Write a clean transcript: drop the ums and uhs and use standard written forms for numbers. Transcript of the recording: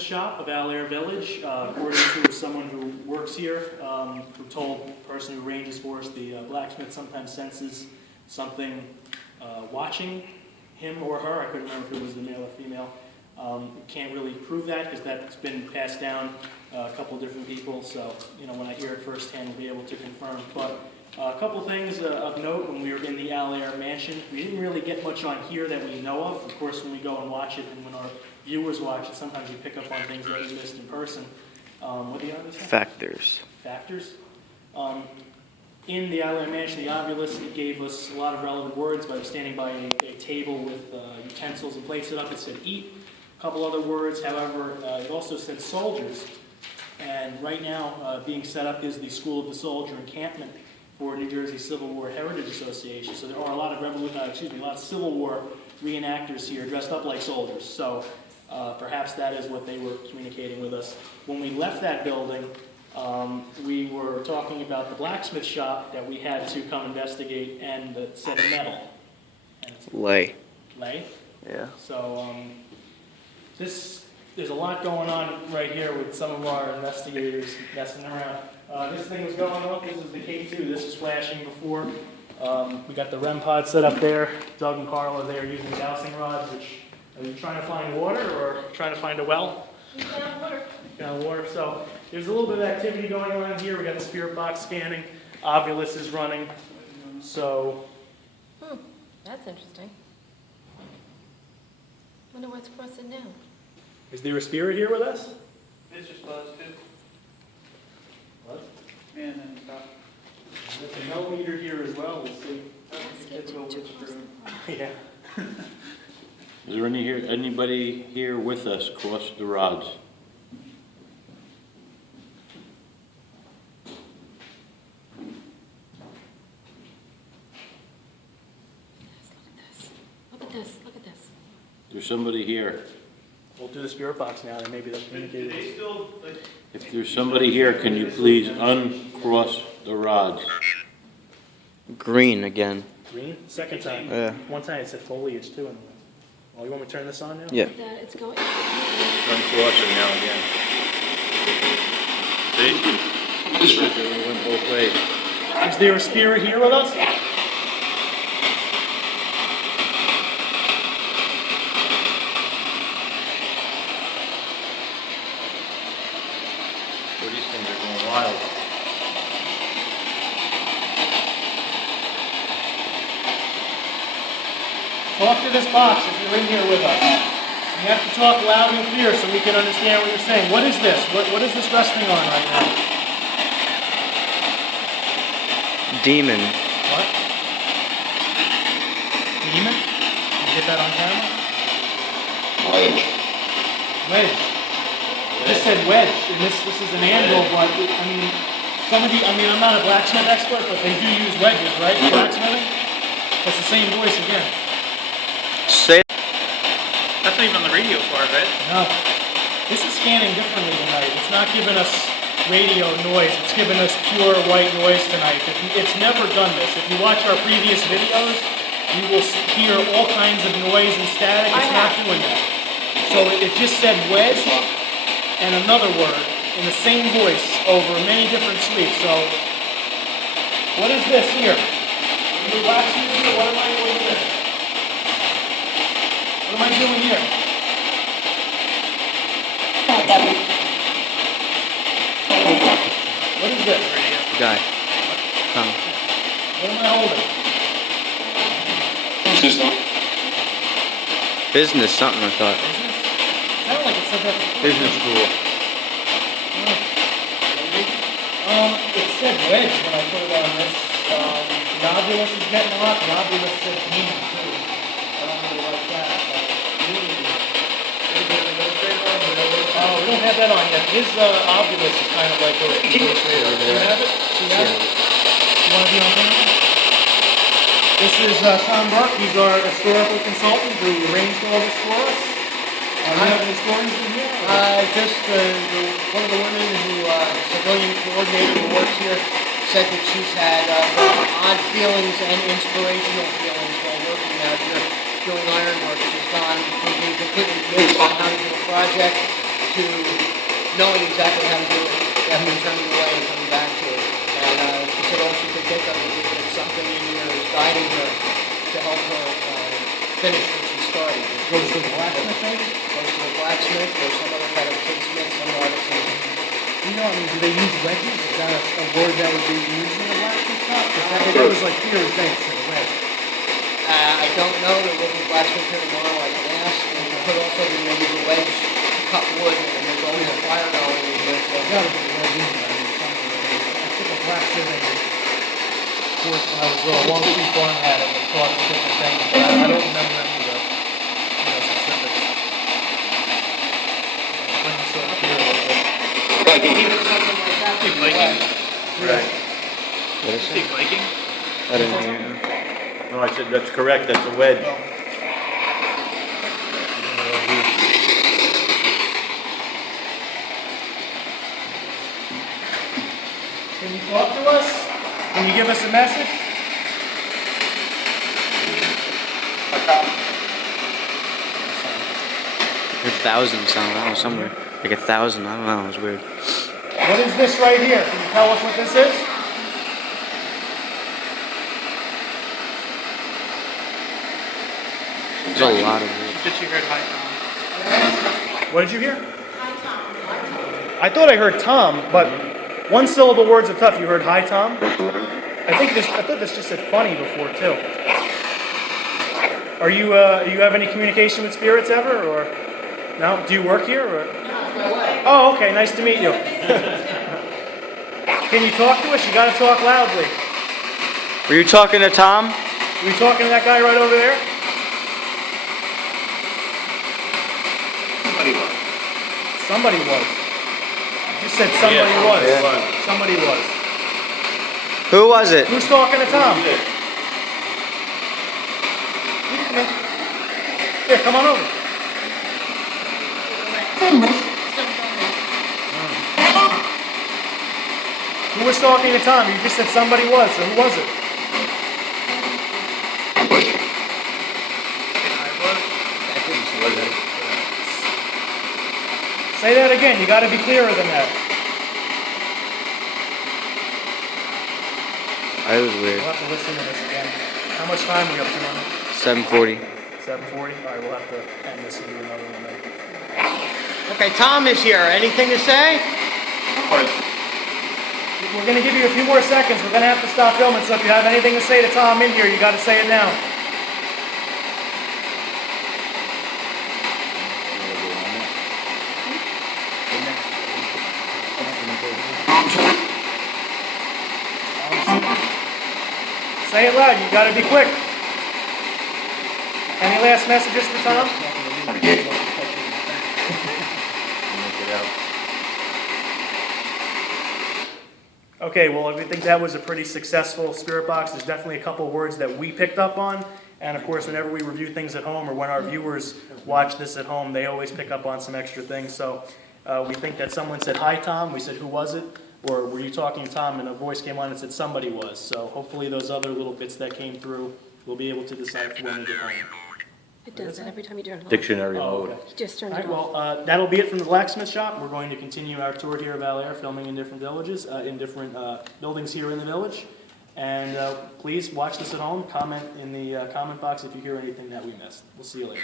blacksmith shop of Allaire Village. According to someone who works here, who told the person who arranges for us, the blacksmith sometimes senses something watching him or her. I couldn't remember if it was the male or female. Can't really prove that because that's been passed down a couple of different people. So, when I hear it firsthand, we'll be able to confirm. But a couple things of note when we were in the Allaire mansion. We didn't really get much on here that we know of. Of course, when we go and watch it and when our viewers watch it, sometimes we pick up on things that we missed in person. What do you have to say? Factors. Factors? In the Allaire mansion, the obelisk gave us a lot of relevant words by standing by a table with utensils and plates set up. It said eat. A couple other words, however, it also said soldiers. And right now, being set up is the School of the Soldier encampment for New Jersey Civil War Heritage Association. So there are a lot of a lot of Civil War reenactors here dressed up like soldiers. So perhaps that is what they were communicating with us. When we left that building, we were talking about the blacksmith shop that we had to come investigate and the set of metal. Lay. Lay? Yeah. So there's a lot going on right here with some of our investigators messing around. This thing was going on. This is the K2. This is flashing before. We got the REM pod set up there. Doug and Carla there using dowsing rods. Are you trying to find water or trying to find a well? We found water. Found water. So there's a little bit of activity going on here. We got the spirit box scanning. Ovilus is running. So. That's interesting. Wonder what's crossing now. Is there a spirit here with us? This is buzzed too. What? And then stop. There's a no meter here as well. We'll see. Let's get too close to the Yeah. Is there anybody here with us across the rods? Look at this. Look at this. There's somebody here. We'll do the spirit box now, and maybe they'll communicate. They still, If there's somebody here, can you please uncross the rods? Green again. Green? Second time. Yeah. One time it said foliage too. Oh, you want me to turn this on now? Yeah. It's going. Uncross it now again. See? It went both ways. Is there a spirit here with us? Well, these things are going wild. Talk to this box if you're in here with us. You have to talk loud and clear so we can understand what you're saying. What is this? What is this resting on right now? Demon. What? Demon? Did you get that on camera? Wedge. Wedge. This said wedge, and this is an anvil, but I'm not a blacksmith expert, but they do use wedges, right? For blacksmithing? That's the same voice again. Say. that's not even on the radio part, right? No. This is scanning differently tonight. It's not giving us radio noise. It's giving us pure white noise tonight. It's never done this. If you watch our previous videos, you will hear all kinds of noise and static. It's not doing that. So it just said wedge and another word in the same voice over many different sweeps. So what is this here? Are you a blacksmith here? What am I doing here? What am I doing here? What is this? Guy. Come. What am I holding? Business something, I thought. Sounded like it said that before. Business school. It said wedge when I put it on this. The Ovilus is getting a lot. The Ovilus said demon too. I don't really like that. We don't have that on yet. His Ovilus is kind of like a Do you have it? Do you have it? You want to be on camera? This is Tom Burke. He's our historical consultant who arranged all this for us. Do you have any stories in here? One of the women who, the civilian coordinator who works here, said that she's had odd feelings and inspirational feelings while working out here doing ironwork. She's gone from being completely mixed on how to do a project to knowing exactly how to do it. They haven't been turning away and coming back to it. And she said all she could think of is that if something in here is guiding her to help her finish what she started. Goes to the blacksmith, maybe? Goes to a blacksmith or some other kind of tinsmith, some artisan. You know, I mean, do they use wedges? Is that a word that would be used in a blacksmith shop? Because that was like here and things to the wedge. I don't know. There will be blacksmith here tomorrow. I can ask. And you could also be maybe use a wedge to cut wood, and there's always a fire going. There's got to be a wedge in there. I mean, something. I took a blacksmithing course when I was a long too far and had it. They taught us different things, but I don't remember any of the specifics. Bring this up here a little bit. Even something like that. See Viking? Right. What is See it? Viking? I didn't hear it. No, I said, that's correct, that's a wedge. Can you talk to us? Can you give us a message? A thousand sound, I don't know, somewhere. Like 1,000, I don't know, it's weird. What is this right here? Can you tell us what this is? There's a lot of it. She said she heard high Tom. What did you hear? I thought I heard Tom, but one syllable words are tough. You heard hi, Tom? I thought this just said funny before too. Are you you have any communication with spirits ever, or no? Do you work here, or? Oh, okay. Nice to meet you. Can you talk to us? You got to talk loudly. Were you talking to Tom? Were you talking to that guy right over there? Somebody was. You said somebody was. Yeah. Somebody was. Who was it? Who's talking to Tom? Here, come on over. Who was talking to Tom? You just said somebody was, so who was it? Say that again, you gotta be clearer than that. That was weird. We'll have to listen to this again. How much time are we up to on it? 7:40. 7:40? Alright, we'll have to end this and do another one then. Okay, Tom is here. Anything to say? We're gonna give you a few more seconds. We're gonna have to stop filming, so if you have anything to say to Tom in here, you gotta say it now. Say it loud, you gotta be quick. Any last messages for Tom? Okay, well, I think that was a pretty successful spirit box. There's definitely a couple of words that we picked up on. And of course, whenever we review things at home or when our viewers watch this at home, they always pick up on some extra things. So we think that someone said, hi, Tom. We said, who was it? Or were you talking to Tom? And a voice came on and said, somebody was. So hopefully those other little bits that came through, we'll be able to decide for when we get home. It does that every time you turn it on. Dictionary Oh, mode. okay. You just turn All it right, off. well, that'll be it from the Blacksmith Shop. We're going to continue our tour here of Allaire, filming in different villages, in different buildings here in the village. And please watch this at home. Comment in the comment box if you hear anything that we missed. We'll see you later.